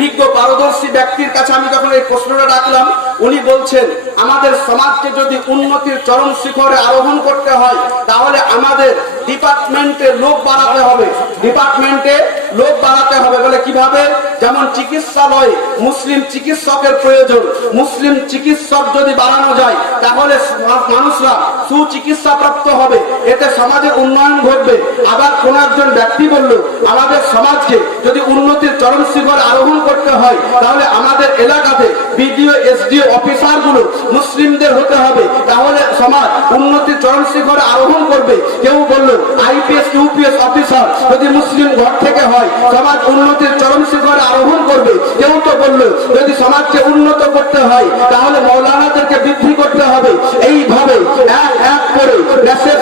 বিজ্ঞ পারদর্শী ব্যক্তির কাছে আমি যখন এই প্রশ্নটা রাখলাম, উনি বলছেন, আমাদের সমাজকে যদি উন্নতির চরম শিখরে আরোহণ করতে হয়, তাহলে আমাদের ডিপার্টমেন্টে লোক বাড়াতে হবে। ডিপার্টমেন্টে লোক বাড়াতে হবে বলে কীভাবে? যেমন মুসলিম চিকিৎসকের প্রয়োজন। মুসলিম চিকিৎসক যদি বাড়ানো যায়, তাহলে মানুষরা হবে। এতে সমাজের উন্নয়ন ঘটবে। আবার কোন একজন ব্যক্তি বলল, আমাদের সমাজকে যদি উন্নতির চরম শিখরে আরোহণ করতে হয়, তাহলে আমাদের এলাকাতে বিডিও, এসডিও অফিসারগুলো মুসলিমদের হতে হবে। তাহলে সমাজ উন্নতির চরম শিখরে আরোহণ করবে। কেউ বলল, আইপিএস, ইউপিএস অফিসার যদি মুসলিম ঘর থেকে হয়, সমাজ উন্নতির চরম শিখরে আরোহণ করবে। কেউ তো বলল, যদি সমাজকে উন্নত করতে হয়, তাহলে মৌলানাদেরকে বৃদ্ধি করতে হবে। এইভাবে এক এক করে প্রদান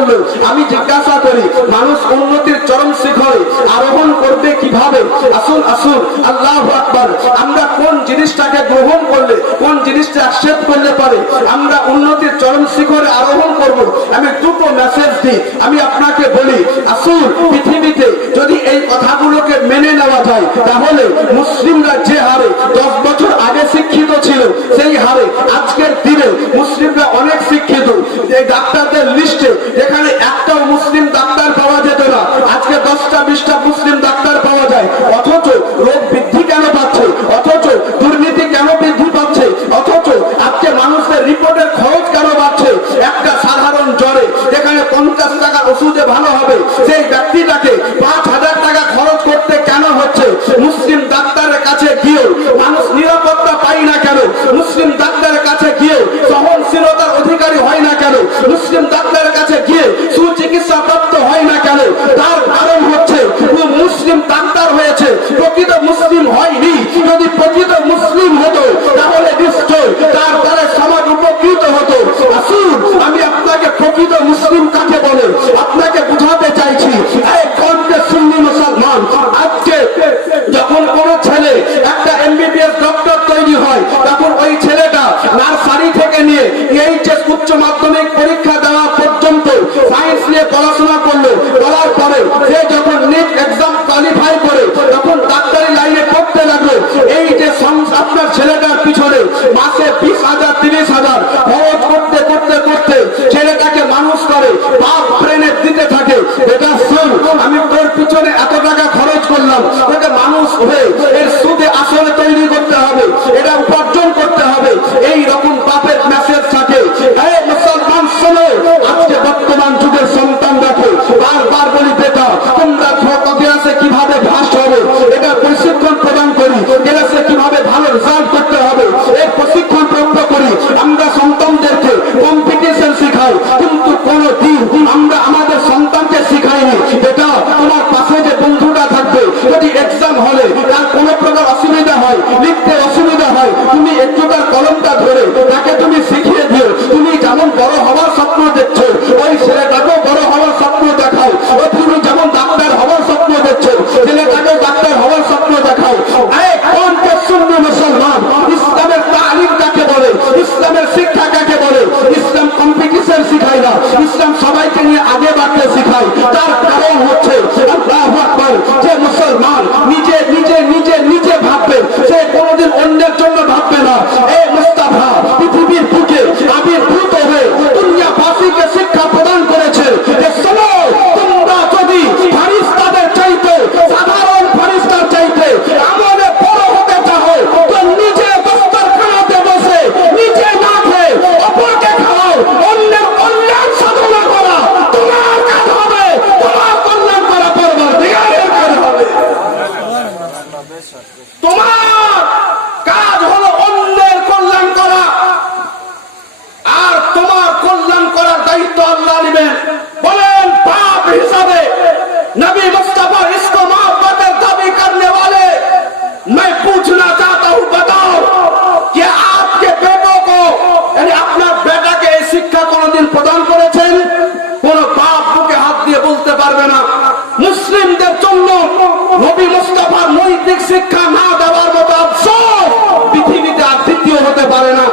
করল আমি জিজ্ঞাসা করি, মানুষ উন্নতির চরম শিখরে আরোহণ করবে কীভাবে? আসুন আসুন, আল্লাহ আকবর, আমরা কোন জিনিসটাকে গ্রহণ করলে, কোন জিনিসটা অ্যাকসেপ্ট করলে পারে? আমরা উন্নতির চরম শিখরে আরোহণ করব। আমি দুটো মেসেজ দিই। আমি আপনাকে বলি, আসুন, পৃথিবীতে যদি এই কথাগুলোকে মেনে নেওয়া যায়, তাহলে মুসলিমরা যে হারে ডাক্তারদের লিস্টে যেখানে একটাও মুসলিম ডাক্তার পাওয়া যেত না, আজকে দশটা, বিশটা মুসলিম ডাক্তার পাওয়া যায়। অথচ রোগ বৃদ্ধি কেন পাচ্ছে? অথচ দুর্নীতি কেন বৃদ্ধি পাচ্ছে? অথচ আজকে মানুষের রিপোর্টের খরচ কেন বাড়ছে? একটা সাধারণ জ্বরে যেখানে পঞ্চাশ টাকার ওষুধে ভালো হবে, সেই ব্যক্তিটাকে প্রকৃত মুসলিম হয়নি যদি প্রকৃত মুসলিম হতো আজকে বর্তমান যুগের সন্তান দেখো, বারবার বলি বেটা, তোমরা ক্লাসে কীভাবে ভাস হবে? এটা প্রশিক্ষণ প্রদান করি ক্লাসে কীভাবে ভালো রেজাল্ট করতে হবে? এই প্রশিক্ষণ প্রাপ্ত করি, আমরা সন্তানদেরকে কম্পিটিশন শিখাই, কিন্তু কোনো দিন আমরা আমাদের সন্তানকে শিখাইনি। বেটা, তোমার পাশে যে বন্ধুটা থাকবে, যদি এক্সাম হলে, তার কোনো প্রকার অসুবিধা হয়, লিখতে অসুবিধা হয়, তুমি একটু তার কলমটা ধরে, তাকে তুমি শিখিয়ে ইসলাম সবাইকে নিয়ে আগে বাড়তে শিখায় তার কারণ হচ্ছে যে মুসলমান নিজে নিজে নিজে নিজে ভাববে, সে কোনোদিন অন্যের জন্য তোমার মুসলিমদের জন্য নবী মুস্তাফার নৈতিক শিক্ষা না দেওয়ার মতো আফসোস পৃথিবীতে আর দ্বিতীয় হতে পারে না।